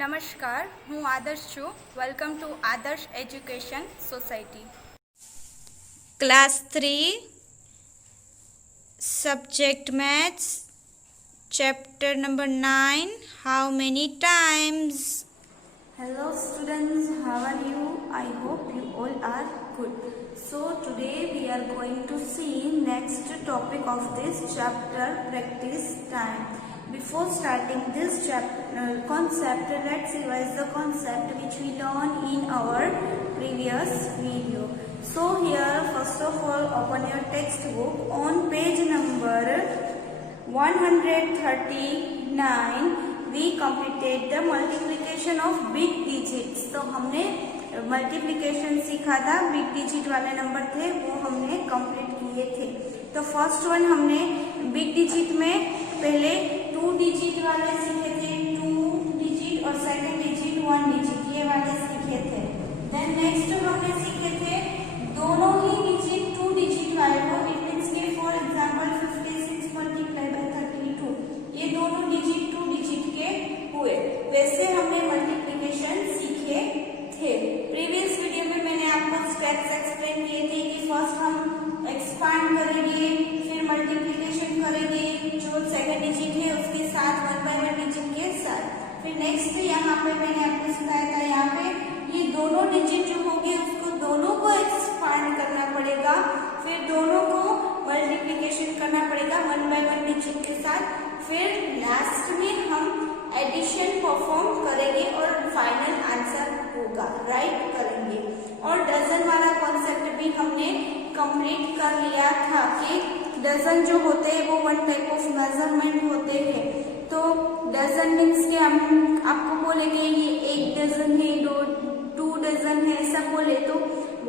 નમસ્કાર, હું આદર્શ છું. વેલકમ ટુ આદર્શ education society. Class 3 subject maths chapter number 9 how many times. Hello students, how are you? I hope you all are good. So today we are going to see next topic of this chapter, practice time. Before starting this concept, let's revise the concept which we learned in our previous video. So here first of all open your textbook. On page number 139 we completed the multiplication of big digits. तो हमने multiplication सीखा था, big digit वाले number थे वो हमने complete किए थे. तो फर्स्ट वन हमने बिग डिजिट में पहले 2 डिजिट वाले सीखे थे, 2 डिजिट और सेकंड डिजिट 1 डिजिट ये वाले सीखे थे. देन नेक्स्ट हमने सीखे थे दोनों ही डिजिट 2 डिजिट वाले को. इट मींस के फॉर एग्जांपल 56 मल्टीप्लाई बाय 32 ये दोनों डिजिट 2 डिजिट के हुए. वैसे हमने मल्टीप्लिकेशन सीखे थे. प्रीवियस वीडियो में मैंने आपको स्टेप्स एक्सप्लेन किए थे कि फर्स्ट हम एक्सपांड करेंगे, फिर मल्टीप्लिकेशन करेंगे जो सेकंड डिजिट है उसके साथ 1 बाय 1 डिजिट के साथ. फिर नेक्स्ट यहाँ पे मैंने आपको सिखाया था यहाँ पे ये दोनों डिजिट जो होंगे उसको दोनों को एक्सपांड करना पड़ेगा, फिर दोनों को मल्टीप्लिकेशन करना पड़ेगा 1 बाय 1 डिजिट के साथ. फिर लास्ट में हम एडिशन परफॉर्म करेंगे और फाइनल आंसर होगा राइट करेंगे. और डजन वाला कॉन्सेप्ट भी हमने कंप्लीट कर लिया था कि डजन जो होते हैं वो 1 टाइप ऑफ मेजरमेंट होते हैं. तो डजन मीन्स के हम आपको बोलेंगे ये 1 डजन है, 2 डजन है, ऐसा बोले तो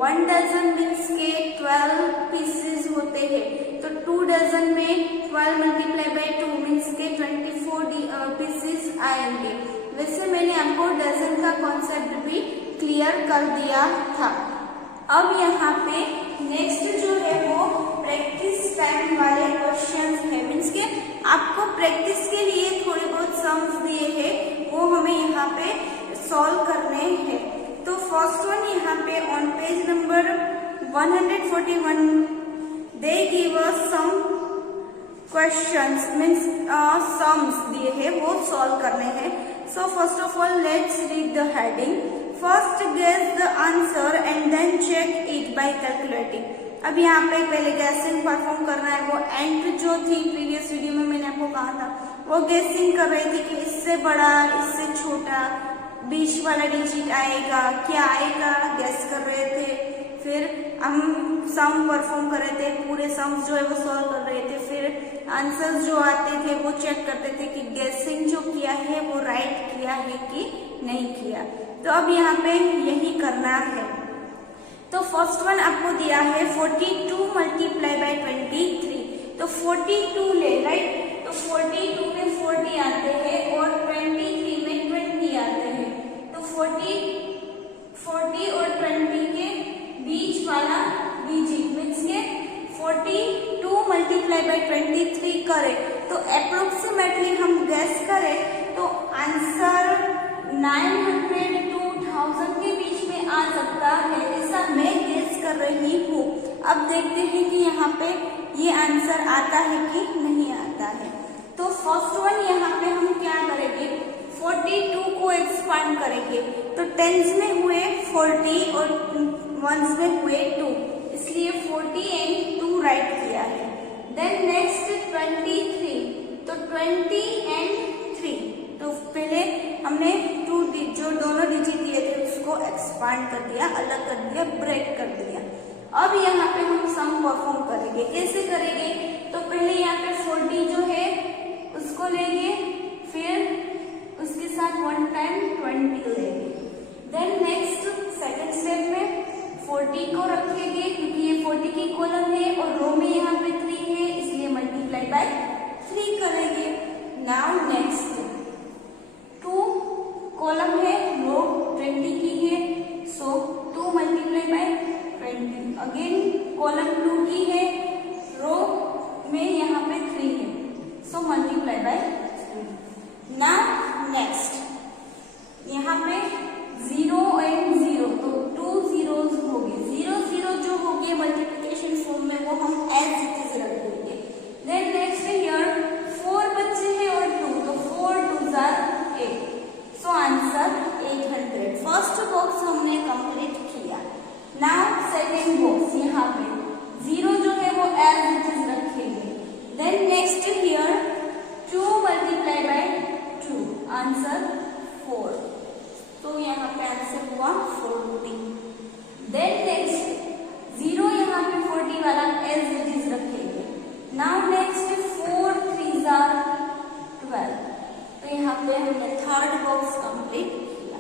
1 डजन मीन्स के 12 पीसेस होते हैं. तो 2 डजन में 12 मल्टीप्लाई बाय 2 मीन्स के 24 पीसेस आएंगे. वैसे मैंने आपको डजन का कॉन्सेप्ट भी क्लियर कर दिया था. अब यहाँ पे नेक्स्ट जो है वो प्रैक्टिस टाइम वाले क्वेश्चंस है. मीन्स के आपको प्रैक्टिस के लिए थोड़े बहुत सम्स दिए हैं वो हमें यहाँ पे सॉल्व करने हैं. तो फर्स्ट वन यहाँ पे on page number 141 they give us some questions means sums दिए हैं वो सॉल्व करने हैं. So first of all let's read the heading. First guess the answer and then check it by calculating. अब यहाँ पे पहले गैसिंग परफॉर्म करना है. वो एंड जो थी प्रीवियस वीडियो में मैंने आपको कहा था वो गैसिंग कर रही थी कि इससे बड़ा इससे छोटा बीच वाला डिजिट आएगा क्या आएगा गैस कर रहे थे. फिर हम सम परफॉर्म कर रहे थे, पूरे सम्स जो है वो सॉल्व कर रहे थे. फिर आंसर्स जो आते थे वो चेक करते थे कि गैसिंग जो किया है वो राइट किया है कि नहीं किया. तो अब यहाँ पे यही करना है. तो फर्स्ट वन आपको दिया है 42 मल्टीप्लाई बाय 23. तो 42 ले राइट. तो 42 में 40 आते हैं और 23 में 20 आते हैं. तो 40 और 20 के बीच वाला डिजिट मीन्स के 42 मल्टीप्लाई बाय 23 करें तो अप्रोक्सीमेटली हम गैस करें तो आंसर 900 to 1000 के बीच में आ सकता है, ऐसा मैं गेस कर रही हूँ. अब देखते हैं कि यहाँ पे ये आंसर आता है कि नहीं आता है. तो फर्स्ट वन यहाँ पे हम क्या करेंगे 42 को एक्सपांड करेंगे. तो टेंस में हुए 40 और वंस में हुए 2, इसलिए 40 एंड 2 राइट किया है. Then next 23. तो 20 एंड 3. तो पहले हमने 2 जो दोनों डिजिट दिए थे उसको एक्सपांड कर दिया, अलग कर दिया, ब्रेक कर दिया. अब यहाँ पे हम सम परफॉर्म करेंगे. कैसे करेंगे तो पहले यहाँ पे 40 जो है उसको लेंगे, फिर उसके साथ 1 टाइम 20 लेंगे. देन नेक्स्ट सेकंड स्टेप में 40 को रखेंगे क्योंकि ये 40 की कॉलम है और रो में यहाँ पे 3 है इसलिए मल्टीप्लाई बाय 3 करेंगे. नाउ नेक्स्ट 2 कॉलम है, रो 20 की है, सो 2 मल्टीप्लाई बाय 20. अगेन कॉलम 2 की है, रो में यहाँ पे 3 है, so multiply by 3. Now next यहाँ पे 0 and 0 तो 2 zeros हो गए, 0 0 जो हो गए मल्टीप्लिकेशन फॉर्म में वो हम एज इट इज रख देंगे। देन नेक्स्ट हियर 4 बच्चे हैं और 2 तो 4 2s are 8, so answer 800। First box हमने कंप्लीट किया। नाउ सेकेंड बॉक्स, यहाँ पे 0 जो है वो एज इट इज रखेंगे। Then next here 2 multiply by 2 answer 4, तो यहाँ पे आंसर हुआ 40। देन नेक्स्ट 0 यहाँ पे 40 वाला एज इट इज रखेंगे। नाउ नेक्स्ट 4 3s are 12, तो यहाँ पे हमने थर्ड बॉक्स कंप्लीट किया।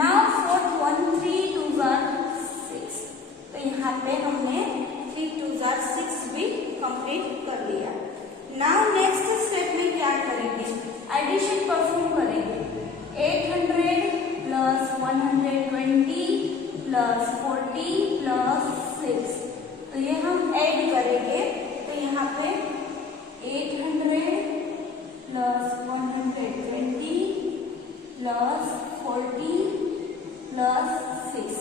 Now fourth one 3 2s are 6, तो यहाँ पे हमने 3 2s are 6 भी कंप्लीट कर लिया। नाउ नेक्स्ट स्टेप में क्या करेंगे, एडिशन परफॉर्म करेंगे। 800 प्लस 120 प्लस 40 प्लस 6, तो ये हम ऐड करेंगे। तो यहाँ पे 800 प्लस 120 प्लस 40 प्लस 6,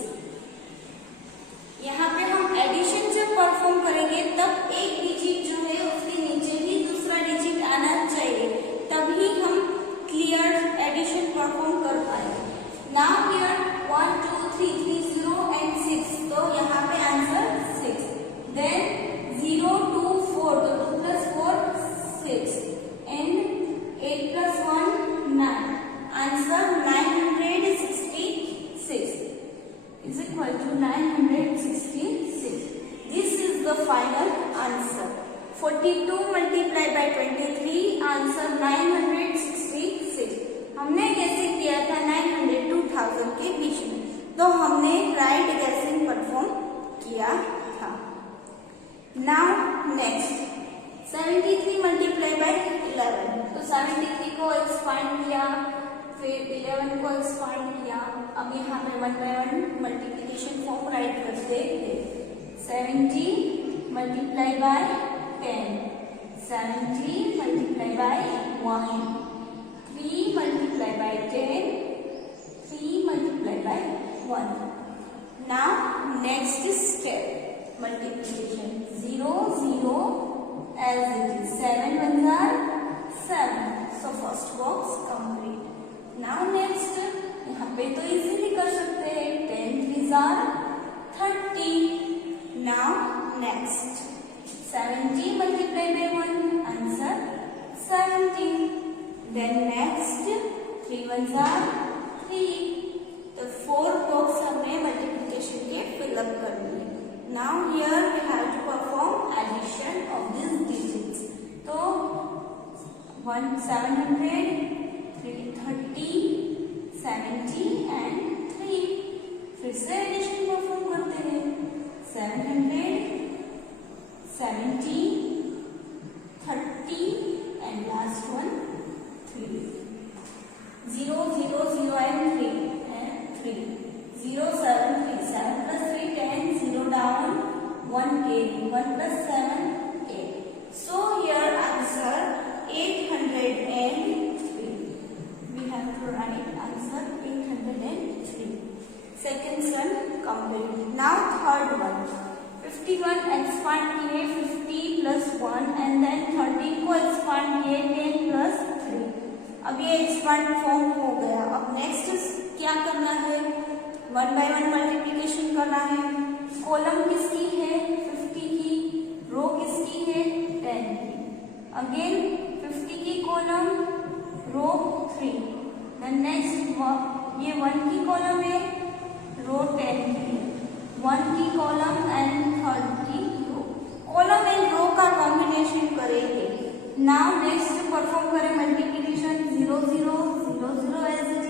यहाँ पे हम एडिशन जब परफॉर्म करेंगे तब एक डिजिट जो है उसके नीचे ही दूसरा डिजिट आना चाहिए, तभी हम क्लियर एडिशन परफॉर्म कर पाएंगे। नाउ हियर 1 2 3 3 0 and 6, तो यहाँ पे आंसर 6। देन 0 2 4, तो 2 plus 4 6 and 8 plus 1 9, answer 966 is equal to 966. This is the final answer. 42 multiplied by 23 answer 966। हमने गैसिंग किया था 900 2000 के बीच में, तो हमने राइट गैसिंग परफॉर्म किया था। नाउ नेक्स्ट 73 मल्टीप्लाई बाय 11, तो 73 को एक्सपांड किया, फिर 11 को एक्सपांड किया। अब यहाँ पे 1 by 1 मल्टीप्लिकेशन फॉर्म राइट करते हैं। 70 multiply bye 10, 70 multiply by 1, 3 multiply by 10, 3 multiply by 1। Now next step multiplication 0 0 as it is, 7 1s are 7, so first box complete. Now next यहाँ पे तो इजीली कर सकते हैं, 10 3s are 30। Now next 70 multiply by 1 answer 70। Then next 3 1s are 3, तो 4 box हमने multiplication के fill up कर लिए। Now here we have to perform addition of this digits, तो 700 330 70 and 3, फिर से एडिशन परफॉर्म करते हैं। 700 70 30 and last one 3, 0 0 0 and 3 0 7 3, 7 plus 3 10, 0 down 1 came, 1 plus 7 8, so here answer 803, we have to write answer 803। second one complete। now third one 51 expand किए 50 plus 1 and then 13 को expand किए 10 plus 3, अब ये expand form हो गया। अब नेक्स्ट क्या करना है, 1 by 1 मल्टीप्लिकेशन करना है। कॉलम किसकी है 50 की, रो किसकी है 10 की। अगेन 50 की कॉलम, रो 3, देन नेक्स्ट ये 1 की कॉलम है, रो 10 की है, 1 की कॉलम एंड थर्ड की रो। कॉलम एंड रो का कॉम्बिनेशन करेंगे। नाउ नेक्स्ट परफॉर्म करें multiplication 0 0 0 0 as it is,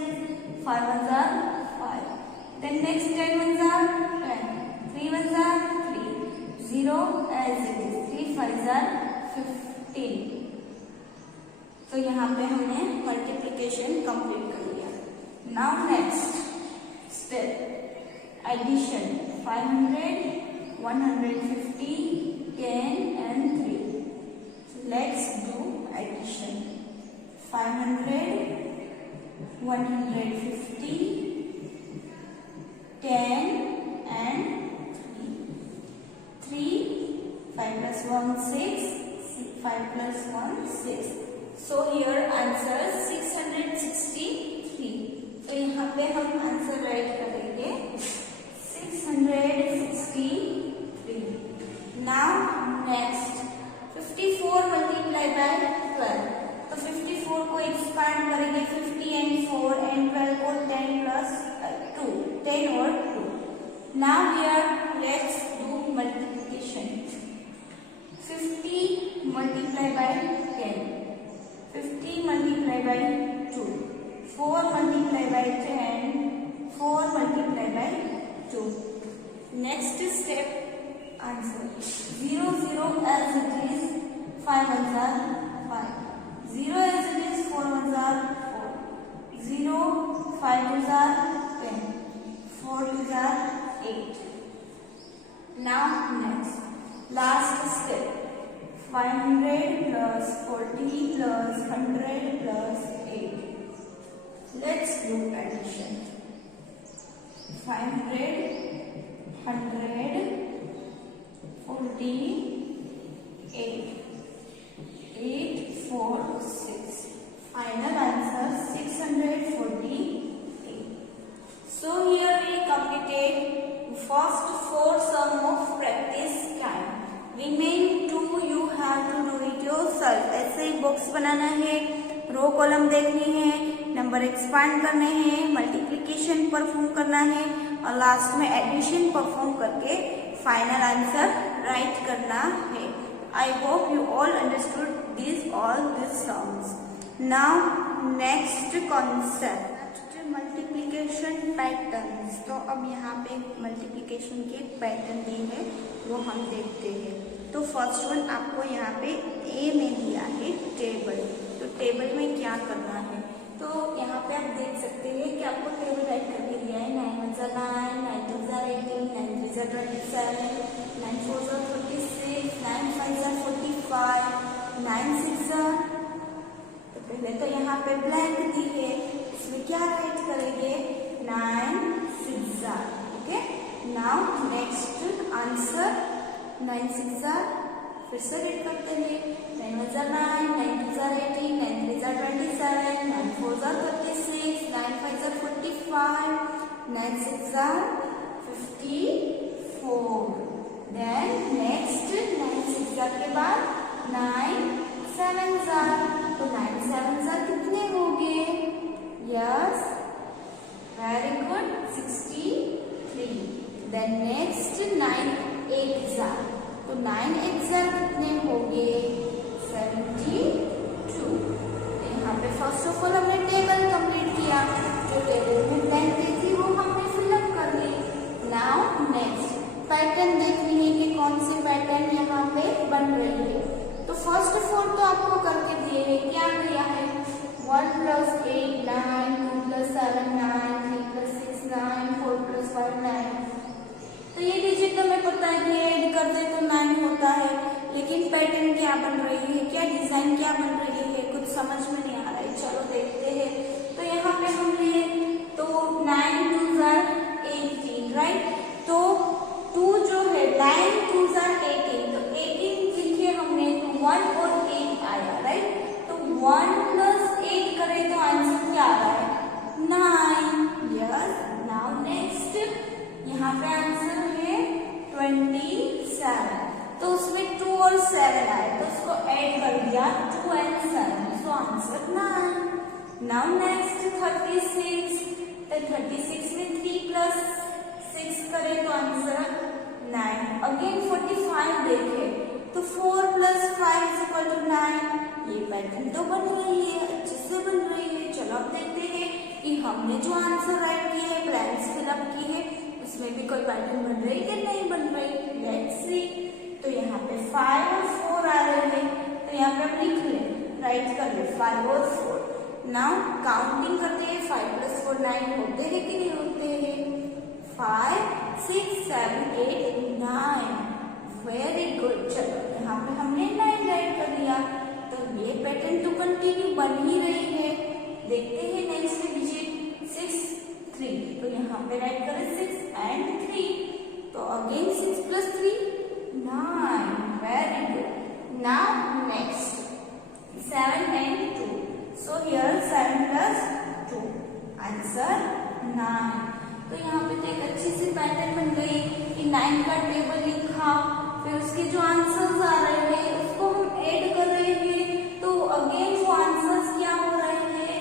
5 1s are 5, then next 10 1s are 10, 3 1s are 3, 0 as it is, 3 5s are 15। तो यहाँ पे हमने मल्टीप्लिकेशन कंप्लीट कर लिया। Now next step addition 500 150 10 and 3, let's do addition। 500 150, 10 and 3, 5 plus 1 6, 5 plus 1 6. So here answer 663. तो यहाँ पे हम आंसर राइट करेंगे 663. Now next 54 multiply by 12. तो 54 को एक्सपांड करेंगे 50 and 4 and 12 को 10 plus 2, 10 और 2. Now here let's do multiplication. 50 multiply by 10, 50 multiply by 2, 4 multiply by 10, 4 multiply by 2. Next step answer 0 0 as it is, 5 ones are 5, 0 as it is, 4 ones are 4, 0, 5 twos are 10, 4 twos are 8. Now next last step 500 plus 40 plus 100 plus 8. Let's do addition. 500, 100, 40, 8, 8, 4, 6. Final answer 648. So here we completed first 4 sum of practice time. Remain 2 you have to do it yourself. ऐसे ही box बनाना है, row column देखनी है, number expand करने हैं, multiplication perform करना है और last में एडिशन परफॉर्म करके फाइनल आंसर राइट करना है. I hope you all understood all this sums. Now next concept multiplication patterns. तो अब यहाँ पे मल्टीप्लिकेशन के पैटर्न दिए है वो हम देखते हैं. तो फर्स्ट वन आपको यहाँ पे ए में दिया है टेबल. तो टेबल में क्या करना है, तो यहाँ पे आप देख सकते हैं कि आपको टेबल राइट करके दिया है. 9 1 9, 9 2 18, 9 3 27, 9 4 36, 9 5 45, 9 6. तो पहले तो यहाँ पे ब्लैंक दी है, इसमें क्या राइट करेंगे 9 6. ओके. Now next answer 9 6. फिर से रीड करते हैं 9 1 9, 9 2 18, 9 3 27, 9 4 36, 9 5 45, 9 6 54. देन नेक्स्ट 9 6 के बाद 9 7. तो 9 7 कितने हो गए? Yes, very good, 63. Then next 9 8. तो 9 8 कितने हो गए? 72. यहाँ पे फर्स्ट ऑफ ऑल हमने टेबल कंप्लीट किया, जो टेबल में ब्लैंक दी थी वो हमने फिलअप कर ली. नाउ नेक्स्ट पैटर्न देखनी है कि कौन सी पैटर्न यहाँ पे बन रही है. तो फर्स्ट 4 तो आपको करके दिए है. क्या दिया है? 1 plus 8 9, 2 plus 7 9, 3 plus 6 9, 4 plus 5 9. तो ये डिजिट तो हमें पता है कि ऐड करते तो 9 होता है, लेकिन पैटर्न क्या बन रही है, क्या डिजाइन क्या बन रही है, कुछ समझ में नहीं आ रहा है. चलो देखते हैं. तो यहाँ पे हम लिए तो 9 2 18, राइट. तो 2 जो है 9 2 18, तो 18 लिखे हमने तो 1 और 8 आया, राइट. तो 1 plus 8 करें तो आंसर क्या आ रहा है? 9. यस. नाउ नेक्स्ट यहाँ पे आंसर है 27. तो उसमें 2 और 7 आए तो उसको ऐड कर दिया 2 and 7. So answer 9. Now next 36. तो 36 में 3 plus 6 करें तो आंसर 9. अगेन 45 देखें तो 4 plus 5 is equal to 9. ये पैटर्न तो बन रही है, अच्छे से बन रही है. चलो अब देखते हैं कि हमने जो आंसर राइट किए हैं, ब्लैंक्स फिलअप की है, उसमें भी कोई पैटर्न बन रही है कि नहीं बन रही. Let's see. तो यहाँ पे 5 और 4 आ रहे हैं, तो यहाँ पे हम लिख लें, राइट कर ले 5 और 4. नाउ काउंटिंग करते हैं. 5 plus 4 9 होते हैं कि नहीं होते हैं? 5 6 7 8 9. Very good. चलो यहाँ पे हमने 9 राइट कर दिया. तो ये पैटर्न तो कंटिन्यू बन ही रही है. देखते हैं नेक्स्ट डिजिट 6 3, तो यहाँ पे राइट करें 6 एंड 3, तो again 6 + 3 9, very good. Now next 7 and 2, so here 7 + 2 answer 9। तो यहाँ पे तो एक अच्छी सी पैटर्न बन गई कि 9 का टेबल लिखा, फिर उसके जो आंसर्स आ रहे हैं उसको हम ऐड कर रहे हैं, तो अगेन वो आंसर्स क्या हो रहे हैं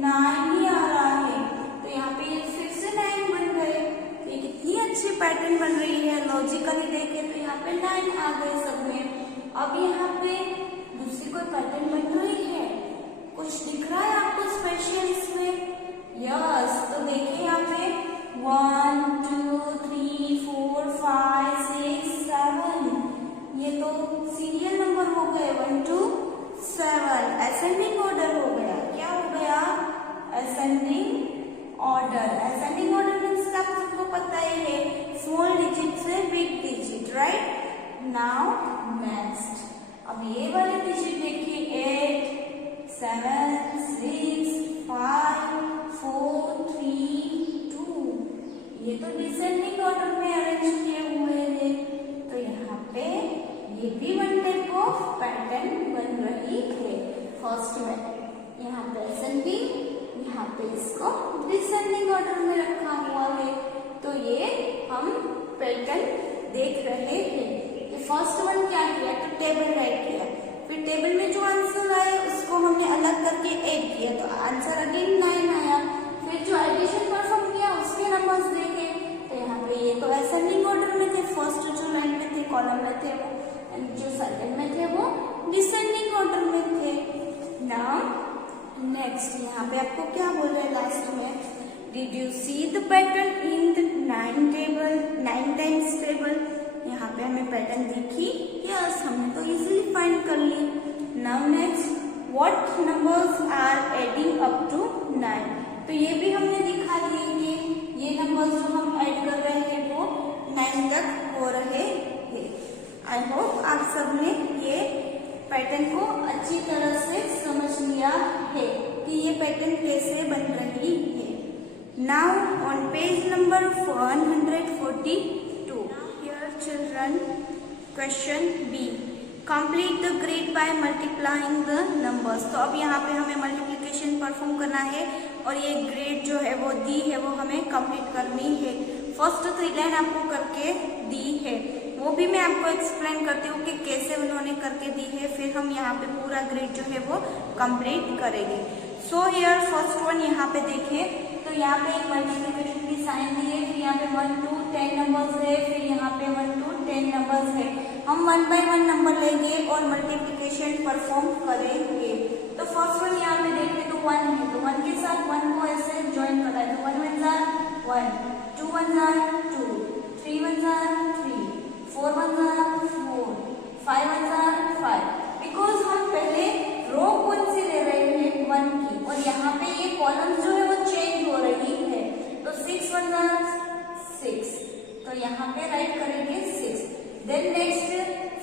9 ही आ रहा है, तो यहाँ पे ये फिर से 9 बन गए। तो ये कितनी अच्छी पैटर्न बन रही है, लॉजिकली देखें तो यहाँ पे 9 आ गए सब में। अब यहाँ पे दूसरी कोई पैटर्न बन रही है, कुछ दिख रहा है आपको स्पेशल इसमें? यस, तो देखिए यहाँ पे 1 2 3 4 5 6 7, ये तो सीरियल नंबर हो गए 1 to 7, असेंडिंग ऑर्डर हो गया। क्या हो गया? Ascending order. Ascending order means आप सबको पता ही है, स्मॉल डिजिट से big digit, right. Now next, अब ये वाले डिजिट देखिए 8 7 6 5 4 3 2, ये तो डिसेंडिंग ऑर्डर में अरेंज किए हुए हैं, तो यहाँ पे ये भी वन टाइप ऑफ पैटर्न बन रही है। फर्स्ट में यहाँ पे असेंडिंग, यहाँ पे इसको डिसेंडिंग ऑर्डर में रखा हुआ है, तो ये हम पैटर्न देख रहे हैं। फर्स्ट वन क्या किया, तो टेबल राइट किया, फिर टेबल में जो आंसर आए उसको हमने अलग करके ऐड किया, तो आंसर अगेन 9 आया। फिर जो एडिशन परफॉर्म किया उसके नंबर्स देखे, तो यहाँ पे ये तो असेंडिंग ऑर्डर में थे, फर्स्ट जो लाइन में थे कॉलम में थे वो, जो सेकंड में थे वो डिसेंडिंग ऑर्डर में थे। नाउ नेक्स्ट यहाँ पे आपको क्या बोल रहे हैं लास्ट में, did you see the pattern in the 9 table, 9 times table? यहाँ पे हमें पैटर्न दिखी, यस, हमने तो इजीली फाइंड कर ली। Now next, what numbers are adding up to 9? तो ये भी हमने दिखा दिए कि ये नंबर्स जो हम ऐड कर रहे हैं वो 9 तक हो रहे हैं। आई होप आप सबने ये पैटर्न को अच्छी तरह से समझ लिया है कि ये पैटर्न कैसे बन रही है। Now on page number 142, children, question B, complete the grid by multiplying the numbers। तो अब यहाँ पे हमें मल्टीप्लिकेशन परफॉर्म करना है और ये ग्रेड जो है वो दी है वो हमें कंप्लीट करनी है। फर्स्ट 3 लाइन आपको करके दी है, वो भी मैं आपको एक्सप्लेन करती हूँ कि कैसे उन्होंने करके दी है, फिर हम यहाँ पे पूरा ग्रेड जो है वो कंप्लीट करेंगे। सो हियर फर्स्ट वन यहाँ पे देखें, तो यहाँ पे एक मल्टीप्लिकेशन की साइन दी है, फिर यहाँ पे 1 to 10 नंबर्स है, फिर यहाँ पे 1 to 10 नंबर्स है। हम 1 by 1 नंबर लेंगे और मल्टीप्लिकेशन परफॉर्म करेंगे। तो फर्स्ट वन यहाँ पे देखें तो 1 है, तो 1 के साथ 1 को ऐसे ज्वाइन करना है, तो 1 1 jar 1, 2 1 jar 2, 3 1 jar 3, 4 1 jar 4, 5 1 jar 5। Because हम पहले रो कौन सी ले रहे हैं 1 की, और यहाँ पे ये कॉलम जो है वो चेंज हो रही है, तो 6 1 जार 6, तो यहाँ पे राइट करेंगे 6। देन नेक्स्ट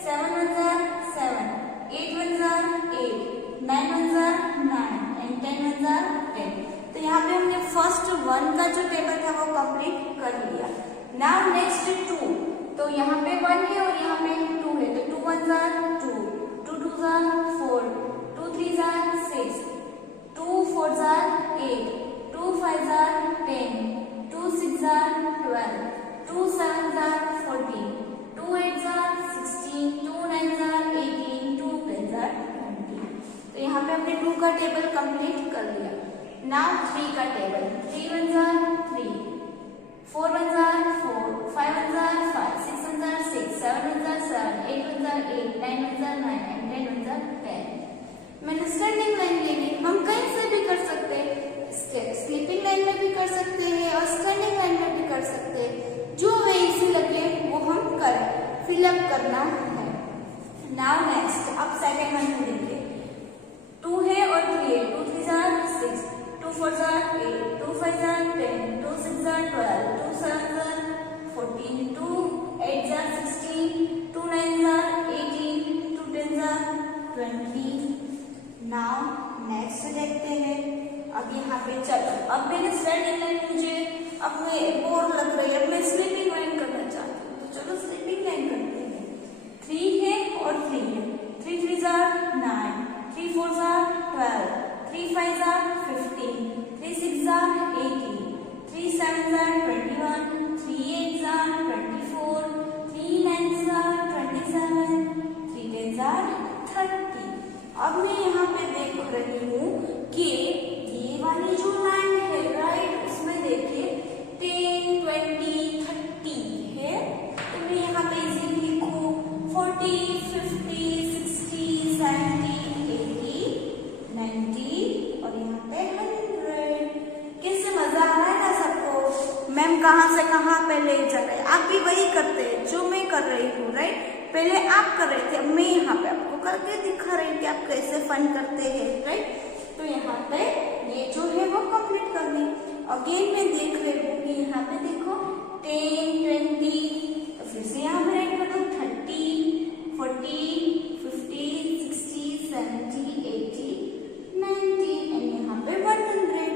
7 1 जार 7, 8 1 जार 8, 9 1 जार 9 एंड 10 1 जार 10। तो यहाँ पे हमने फर्स्ट 1 का जो टेबल था वो कंप्लीट कर लिया। नाउ नेक्स्ट 2, तो यहाँ पे 1 है और यहाँ पे 2 है, तो 2 1 jar 2, 2 2 jar 4, 2 3 jar 6, 2 4 jar 8, 2 5 jar 10, 2 6 jar 12, 2 7 jar 14, 2 8 jar 16, 2 9 jar 18, 2 10 jar 20। तो यहाँ पे हमने 2 का टेबल कंप्लीट कर लिया। नाउ 3 का table, 3 1 jar 3, 4 1 jar 4, 5 1 jar 5, 6 1 jar 6, 7 1 जार 7, 8 1 जार 8, 9 1 जार 9 एंड 10 1 जार 10। मैंने स्टैंडिंग लाइन लेनी, हम कहीं से भी कर सकते हैं, स्लीपिंग लाइन में भी कर सकते हैं और स्टैंडिंग लाइन में भी कर सकते हैं, जो वे इसे लगे वो हम करें, फिलअप करना है। नाउ नेक्स्ट, अब सेकंड वन में देखिए, 2 है और 3 है, 2 3 jar 6, 2 4 jar 8, 2 5 jar 10, 2 6 jar 12, 2 7 jar 14, 2 8 jar 16, 2 9 jar 18, 2 10 jar 20। Now next देखते हैं, अब are 21, 3 8s are 24, 3 9s are 27, 3 10s are 30। अब मैं यहाँ पे देख रही हूँ कि ये वाली जो लाइन है राइट, उसमें देखिए 10, 20, 30 है, तो मैं यहाँ पे इजीली लिखूँ 40, 50, 60, 70, 80, 90 और यहाँ पे 100। कैसे मजा आ रहा है ना सबको? मैम कहाँ से कहाँ पे ले जा रहे हैं, आप भी वही करते हैं जो मैं कर रही हूँ राइट। पहले आप कर रहे थे, अब मैं यहाँ पे आपको करके दिखा रही हूँ कि आप कैसे फन करते हैं राइट। तो यहाँ पे ये जो है वो कंप्लीट कर ली। अगेन मैं देख रही हूँ कि यहाँ पे देखो 10, 20, तो फिर से यहाँ पे राइट कर दो 30, 40, 50, 60, 70, 80, 90 एंड यहाँ पे 100।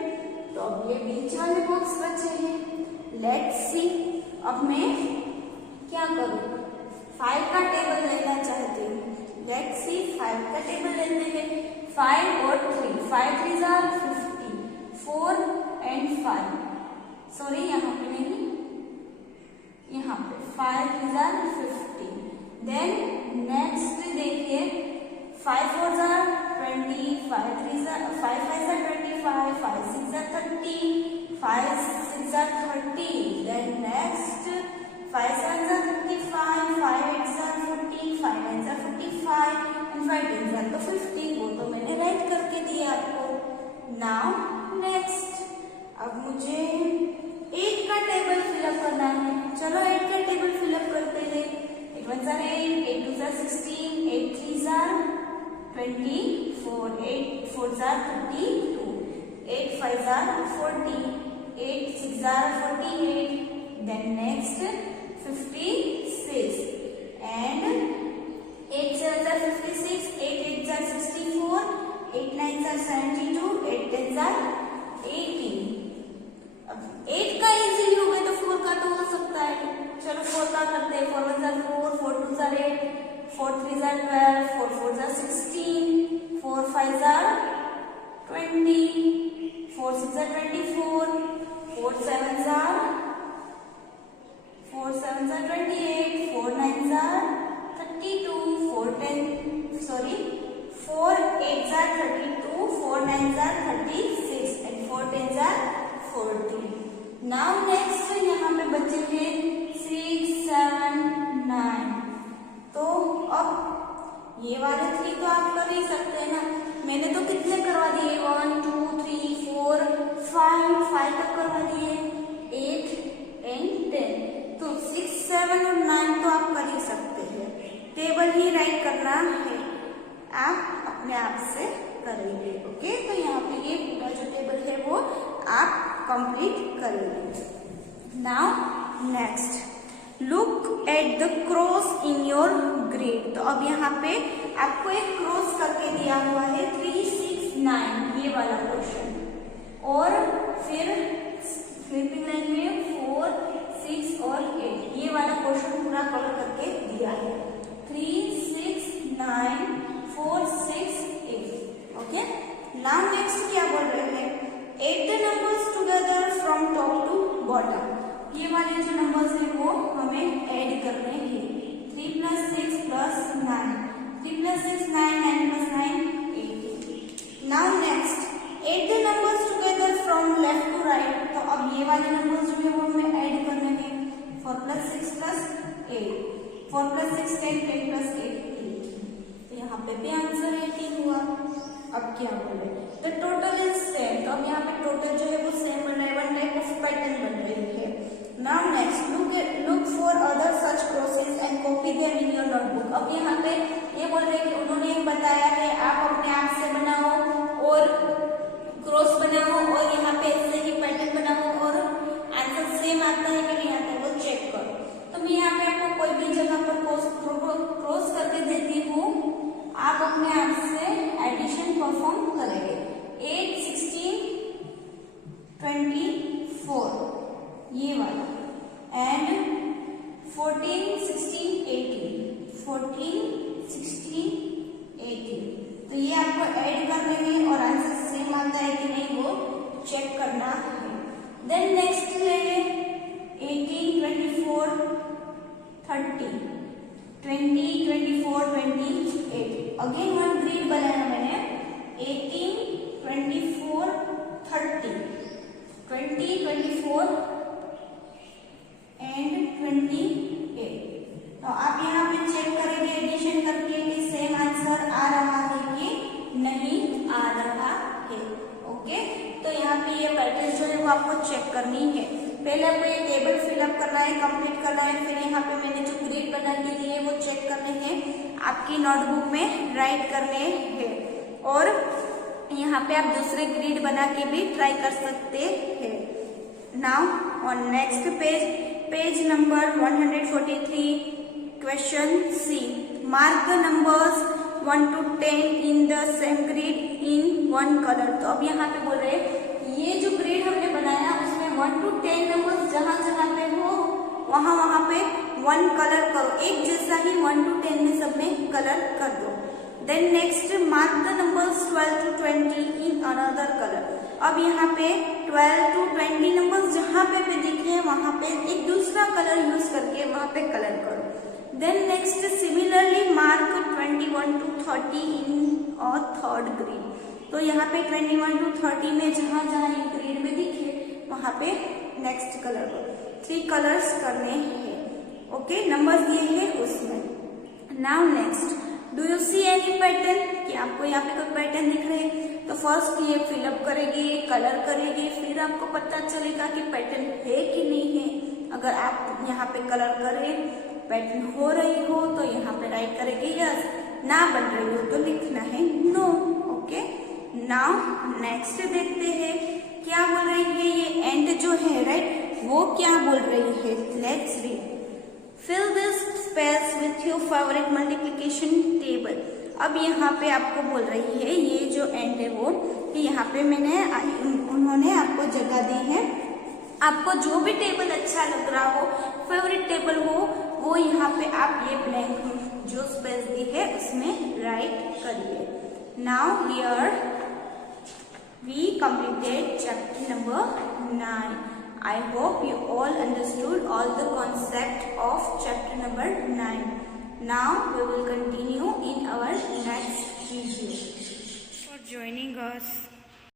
तो अब ये बीच वाले बॉक्स बचे हैं। लेट्स सी, अब मैं क्या करूँ, 5 का टेबल लेना चाहती हूँ। लेट्स सी 5 का टेबल लेते हैं। 5 और 3, 5 3s are 50, 4 and 5, सॉरी यहाँ पे नहीं, यहाँ पे 5 3s are 50। देन नेक्स्ट देखिए 5 4s are 20, 5 5s are 25, 5 6s are 30, 5 6s are 30। Then next 5 7s are 35, 5 8s are 40, 5 9s are 45 and 5 10s are तो 50। वो तो मैंने राइट करके दिया आपको। नाउ नेक्स्ट, अब मुझे 8 का टेबल फिलअप करना है। चलो 8 का टेबल फिलअप करते हैं। 8 1s are 8, 8 2s are 16, 8 3s are 24, 8 4s are 32, 8 5s are 40, 8 6s are 48। Then next 56 and 8 7s are 56, 8 8s are 64, 8 9s are 72, 8 10s are 80। अब 8 का इजीली हो गया तो 4 का तो हो सकता है। चलो 4 का करते हैं। 4 1s are 4, 4 2s are 8, 4 3s are 12, 4 4s are 16, 4 5s are 20, 4 6s are 24, 4 7s are 28, 4 9s are 32, 4 8s are 32, 4 9s are 36 and 4 10s are 40। Now next यहाँ पे बचे हैं 6 7 9। तो अब ये वाले 3 तो आप कर ही सकते हैं ना। मैंने तो कितने करवा दिए, 1 2 3 4 5 तक करवा दिए, 8 and 10। तो 6 7 और 9 तो आप कर ही सकते हैं। टेबल ही राइट करना है, आप अपने आप से करेंगे। ओके, तो यहाँ पे ये पूरा जो टेबल है वो आप कंप्लीट करेंगे। Now next, look at the cross in your grid. तो अब यहाँ पे आपको एक क्रॉस करके दिया हुआ है 3 6 9 ये वाला क्वेश्चन, और फिर स्लीपिंग लाइन में 4 6 और 8 ये वाला क्वेश्चन पूरा कवर करके दिया है। 3 6 9 4 6 8। ओके, नाउ नेक्स्ट क्या बोल रहे हैं, add the numbers together from top to bottom. ये वाले जो नंबर्स है वो हमें ऐड करने हैं। 3 + 6 + 9, 3 + 6 9, 9 + 9 18। Now next, add the numbers together from left to right. तो अब ये वाले नंबर्स जो है वो हमें ऐड करने हैं। 4 + 6 + 8, 4 + 6 10, 10 + 8 18। तो यहाँ पे भी आंसर 18 हुआ। अब क्या बोले, द टोटल इज सेम। तो अब यहाँ पे टोटल जो है वो सेम बन रहा है, वन टाइप ऑफ पैटर्न बन रही है। Now next, look for other such crosses and copy them in your notebook. अब यहाँ पे ये बोल रहे हैं कि उन्होंने बताया है आप अपने आप से बनाओ और क्रॉस बनाओ और यहाँ पे ऐसे ही पैटर्न बनाओ और आंसर सेम आता है कि नहीं आता है वो चेक करो। तो मैं यहाँ पे आपको कोई भी जगह पर क्रॉस करके देती हूँ, आप अपने आप से एडिशन परफॉर्म करेंगे। 8 16 24 ये वाला, एंड 14 16 18, 14 16 18। तो ये आपको ऐड करने में और आंसर सेम आता है कि नहीं वो चेक करना है। देन नेक्स्ट लेंगे 28। अगेन वन ग्रिड बनाया मैंने 18, 24, 30, 20, 24 एंड 28। तो आप यहाँ पे चेक करेंगे एडिशन करके कि सेम आंसर आ रहा है कि नहीं आ रहा है। ओके, तो यहाँ पे ये पैटर्न जो है वो आपको चेक करनी है। पहले आपको ये टेबल फिलअप करना है, कंप्लीट करना है, फिर यहाँ पे मैंने जो ग्रिड बना के दिए वो चेक करने हैं, आपकी नोटबुक में राइट करने हैं, और यहाँ पे आप दूसरे ग्रिड बना के भी ट्राई कर सकते हैं। Now on next page, page number 143, question C, mark the numbers 1 to 10 in the same grid in one colour. तो अब यहाँ पे बोल रहे हैं ये जो ग्रिड हमने बनाया उसमें 1 to 10 नंबर्स जहां जहां पे हो वहां पे 1 कलर करो, एक जैसा ही 1 to 10 में सब में कलर कर दो। Then next, mark the numbers 12 to 20 in another colour. अब यहाँ पे 12 to 20 नंबर्स जहां पे दिखे वहां पे एक दूसरा कलर यूज करके वहां पे कलर करो। Then next, similarly mark 21 to 30 in और थर्ड ग्रिड। तो यहाँ पे 21 to 30 में जहां जहां एक ग्रिड में दिखे वहां पे नेक्स्ट कलर को 3 कलर्स करने हैं। ओके, नंबर्स दिए हैं उसमें। Now next, do you see any pattern, कि आपको यहाँ पे कोई पैटर्न दिख रहे हैं? तो फर्स्ट ये फिलअप करेंगे, कलर करेंगे, फिर आपको पता चलेगा कि पैटर्न है कि नहीं है। अगर आप यहाँ पे कलर करें, पैटर्न हो रही हो तो यहाँ पे राइट करेंगे यस, ना बन रही हो तो लिखना है नो। ओके, नाउ नेक्स्ट देखते हैं क्या बोल रही है ये एंड जो है राइट, वो क्या बोल रही है। Let's read, fill this space with your favourite multiplication table. अब यहाँ पे आपको बोल रही है ये जो एंड है वो, कि यहाँ पे उन्होंने आपको जगह दी है, आपको जो भी टेबल अच्छा लग रहा हो, फेवरेट टेबल हो, वो यहाँ पे आप ये ब्लैंक जो स्पेस दी है उसमें राइट करिए। Now here we completed chapter number 9। I hope you all understood all the concept of chapter number 9. Now we will continue in our next video. For joining us.